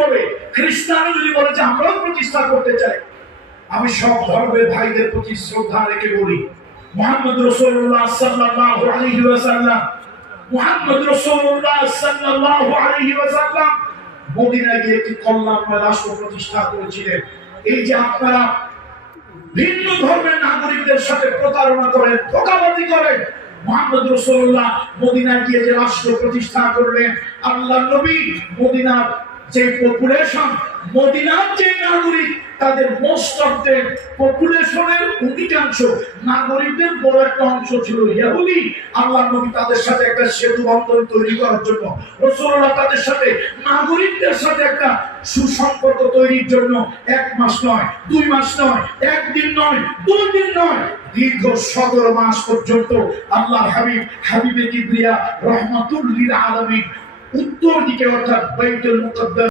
বলে, খ্রিস্টানও যদি বলে যে আমরাও প্রতিষ্ঠা করতে চাই, আমি সব ধর্মের ভাইদের প্রতি শ্রদ্ধা রেখে বলি, মুহাম্মদ রাসূলুল্লাহ সাল্লাল্লাহু আলাইহি ওয়াসাল্লাম, মুহাম্মদ রাসূলুল্লাহ সাল্লাল্লাহু আলাইহি ওয়াসাল্লাম মদিনায় গিয়ে একটি কল্যাণময় রাষ্ট্র প্রতিষ্ঠা করেছিলেন। এই যে আপনারা ভিন্ন ধর্মের নাগরিকদের সাথে প্রতারণা করেন, ধোঁকাবাজি করেন, মুহাম্মদ রাসূলুল্লাহ মদিনায় গিয়ে যে রাষ্ট্র প্রতিষ্ঠা করলেন, আল্লাহর নবী মদিনার যে পপুলেশন, মদিনার যে নাগরিক, তাদের মোস্ট অফ দ্য পপুলেশনের অধিকাংশ নাগরিকদের বড় একটা অংশ ছিল ইহুদি। আল্লাহর নবী তাদের সাথে একটা সেতু বন্ধন তৈরি করার জন্য, রাসূলুল্লাহ তাদের সাথে নাগরিকদের সাথে একটা সুসম্পর্ক তৈরির জন্য 1 মাস নয়, 2 মাস নয়, 1 দিন নয়, 2 দিন নয়, দীর্ঘ 17 মাস পর্যন্ত আল্লাহর হাবিবে কিবরিয়া রাহমাতুল লিল আলামিন উত্তর দিকে অর্থাৎ বাইতুল মুকাদ্দাস